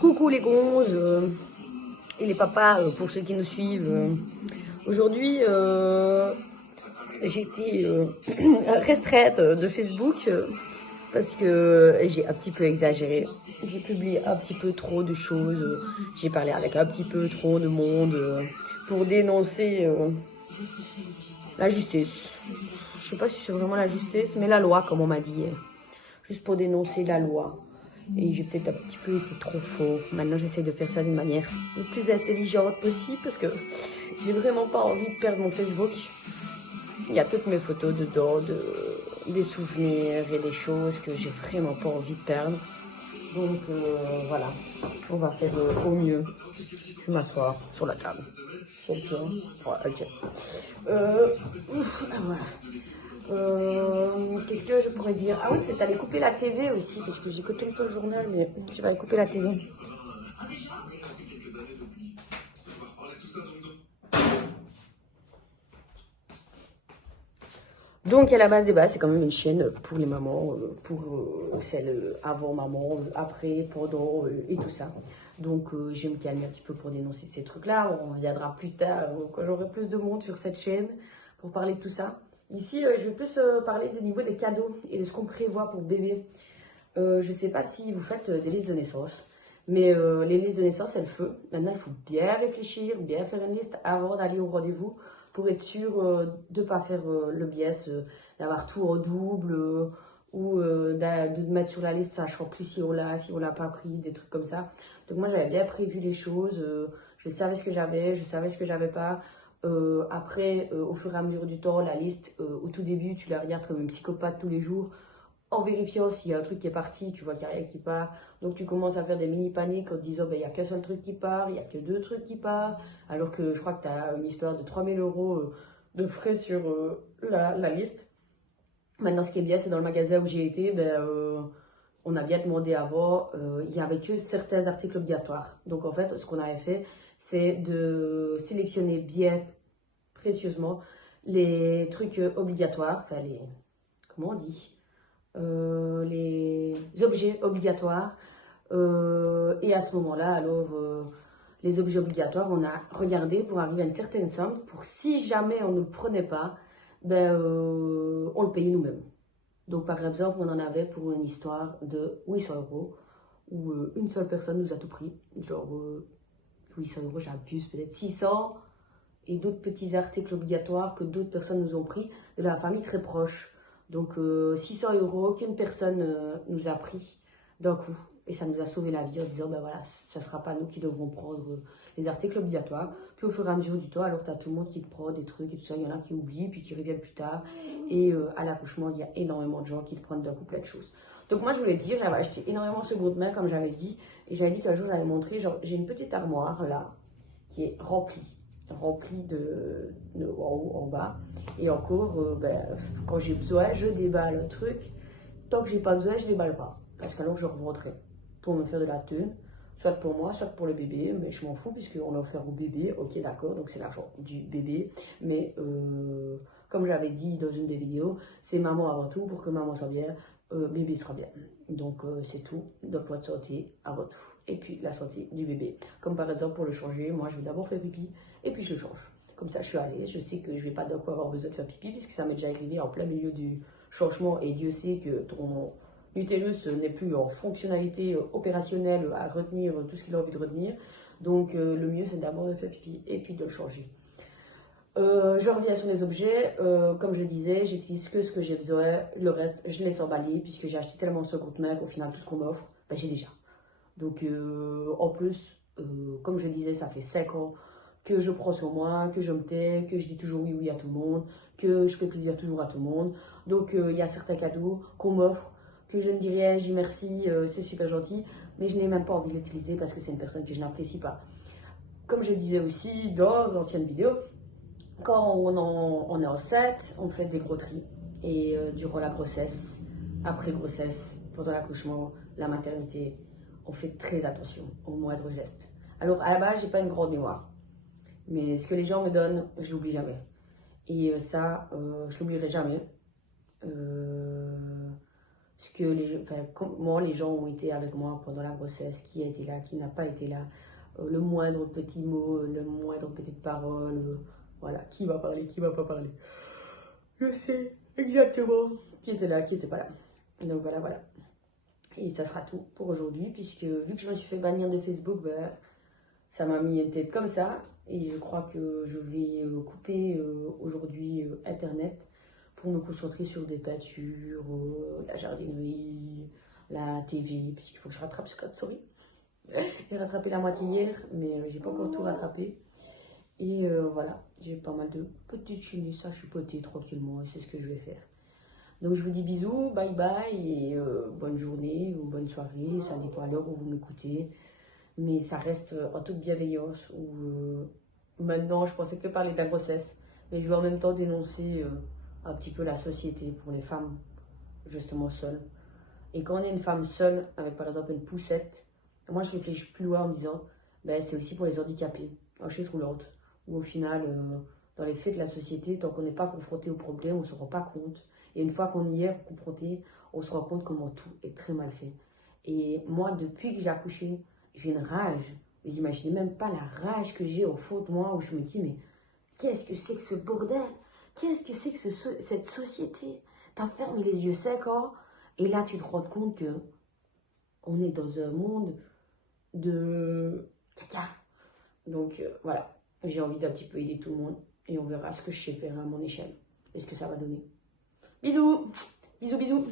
Coucou les gonzes et les papas pour ceux qui nous suivent. Aujourd'hui, j'ai été restreinte de Facebook parce que j'ai un petit peu exagéré. J'ai publié un petit peu trop de choses. J'ai parlé avec un petit peu trop de monde pour dénoncer la justice. Je sais pas si c'est vraiment la justice, mais la loi, comme on m'a dit. Juste pour dénoncer la loi. Et j'ai peut-être un petit peu été trop faux. Maintenant, j'essaie de faire ça d'une manière le plus intelligente possible parce que j'ai vraiment pas envie de perdre mon Facebook. Il y a toutes mes photos dedans, des souvenirs et des choses que j'ai vraiment pas envie de perdre. Donc voilà, on va faire au mieux. Je m'assois sur la table. Sur le pied. Ouais, ok. Voilà. Qu'est-ce que je pourrais dire? Ah oui, peut-être aller couper la TV aussi, parce que j'écoute tout le temps le journal, mais je vais aller couper la TV. Donc à la base des bases, c'est quand même une chaîne pour les mamans, pour celles avant maman, après, pendant et tout ça. Donc je vais me calmer un petit peu pour dénoncer ces trucs-là. On reviendra plus tard quand j'aurai plus de monde sur cette chaîne pour parler de tout ça. Ici, je vais plus parler des niveaux des cadeaux et de ce qu'on prévoit pour bébé. Je ne sais pas si vous faites des listes de naissance, mais les listes de naissance, c'est le feu. Maintenant, il faut bien réfléchir, bien faire une liste avant d'aller au rendez-vous pour être sûr de ne pas faire le biais, d'avoir tout en double ou de mettre sur la liste, sachant plus si on l'a pas pris, des trucs comme ça. Donc moi, j'avais bien prévu les choses, je savais ce que j'avais, je savais ce que j'avais pas. Après, au fur et à mesure du temps, la liste, au tout début, tu la regardes comme une psychopathe tous les jours en vérifiant s'il y a un truc qui est parti, tu vois qu'il n'y a rien qui part. Donc tu commences à faire des mini paniques en te disant, ben, il n'y a qu'un seul truc qui part, il n'y a que deux trucs qui partent, alors que je crois que tu as une histoire de 3000 € de frais sur la liste. Maintenant, ce qui est bien, c'est dans le magasin où j'ai été, ben, on a bien demandé avant, il n'y avait que certains articles obligatoires. Donc en fait, ce qu'on avait fait, c'est de sélectionner bien précieusement les trucs obligatoires, enfin les, comment on dit, les objets obligatoires. Et à ce moment-là, alors, les objets obligatoires, on a regardé pour arriver à une certaine somme, pour si jamais on ne le prenait pas, ben, on le payait nous-mêmes. Donc par exemple, on en avait pour une histoire de 800 € où une seule personne nous a tout pris. Genre 800 €, j'abuse, peut-être 600, et d'autres petits articles obligatoires que d'autres personnes nous ont pris de la famille très proche. Donc 600 € qu'une personne nous a pris d'un coup. Et ça nous a sauvé la vie en disant, ben voilà, ça ne sera pas nous qui devrons prendre les articles obligatoires. Puis au fur et à mesure du temps, alors tu as tout le monde qui te prend des trucs et tout ça. Il y en a qui oublient, puis qui reviennent plus tard. Et à l'accouchement, il y a énormément de gens qui te prennent d'un coup plein de choses. Donc moi, je voulais dire, j'avais acheté énormément ce gros de main, comme j'avais dit. Et j'avais dit qu'un jour, j'allais montrer, genre, j'ai une petite armoire là, qui est remplie de en haut, en bas. Et encore, ben, quand j'ai besoin, je déballe un truc. Tant que j'ai pas besoin, je déballe pas. Parce qu'alors je revendrai pour me faire de la thune, soit pour moi, soit pour le bébé. Mais je m'en fous puisqu'on l'a offert au bébé. Ok, d'accord, donc c'est l'argent du bébé. Mais comme j'avais dit dans une des vidéos, c'est maman avant tout. Pour que maman soit bien, bébé sera bien. Donc c'est tout. Donc votre santé avant tout. Et puis la santé du bébé. Comme par exemple pour le changer, moi je vais d'abord faire pipi et puis je le change. Comme ça je suis à l'aise, je sais que je vais pas d'un coup avoir besoin de faire pipi puisque ça m'est déjà arrivé en plein milieu du changement et Dieu sait que ton l'utérus n'est plus en fonctionnalité opérationnelle à retenir tout ce qu'il a envie de retenir. Donc le mieux c'est d'abord de faire pipi et puis de le changer. Je reviens sur les objets. Comme je disais, j'utilise que ce que j'ai besoin. Le reste, je laisse emballer puisque j'ai acheté tellement ce compte main qu'au final, tout ce qu'on m'offre, ben, j'ai déjà. Donc en plus, comme je disais, ça fait 5 ans que je prends sur moi, que je me tais, que je dis toujours oui oui à tout le monde, que je fais plaisir toujours à tout le monde. Donc il y a certains cadeaux qu'on m'offre, que je ne dis rien, j'y merci, c'est super gentil, mais je n'ai même pas envie de l'utiliser parce que c'est une personne que je n'apprécie pas. Comme je disais aussi dans l'ancienne vidéo, quand on est enceinte, on fait des gros tris. Et durant la grossesse, après grossesse, pendant l'accouchement, la maternité, on fait très attention aux moindres gestes. Alors à la base, j'ai pas une grande mémoire. Mais ce que les gens me donnent, je l'oublie jamais. Et ça, je l'oublierai jamais. ce que comment les gens ont été avec moi pendant la grossesse, qui a été là, qui n'a pas été là, le moindre petit mot, le moindre petite parole, voilà, qui va parler, qui va pas parler. Je sais exactement qui était là, qui était pas là. Donc voilà, voilà. Et ça sera tout pour aujourd'hui, puisque vu que je me suis fait bannir de Facebook, ben, ça m'a mis une tête comme ça. Et je crois que je vais couper aujourd'hui Internet pour me concentrer sur des peintures, la jardinerie, la TV, puisqu'il faut que je rattrape ce code, sorry. J'ai rattrapé la moitié hier, mais j'ai pas encore tout rattrapé. Et voilà, j'ai pas mal de petites chinisses à chipoter tranquillement, et c'est ce que je vais faire. Donc je vous dis bisous, bye bye, et bonne journée ou bonne soirée, ça dépend à l'heure où vous m'écoutez. Mais ça reste en toute bienveillance, où maintenant je pensais que parler de la grossesse, mais je veux en même temps dénoncer un petit peu la société pour les femmes, justement seules. Et quand on est une femme seule, avec par exemple une poussette, moi je réfléchis plus loin en me disant, ben, c'est aussi pour les handicapés, en chaise roulante, où au final, dans les faits de la société, tant qu'on n'est pas confronté au problème, on ne se rend pas compte. Et une fois qu'on y est confronté, on se rend compte comment tout est très mal fait. Et moi, depuis que j'ai accouché, j'ai une rage. Vous imaginez même pas la rage que j'ai au fond de moi, où je me dis, mais qu'est-ce que c'est que ce bordel? Qu'est-ce que c'est que cette société? T'as fermé les yeux 5 ans, et là tu te rends compte que on est dans un monde de caca. Donc voilà, j'ai envie d'un petit peu aider tout le monde, et on verra ce que je sais faire à mon échelle, et ce que ça va donner. Bisous, bisous, bisous.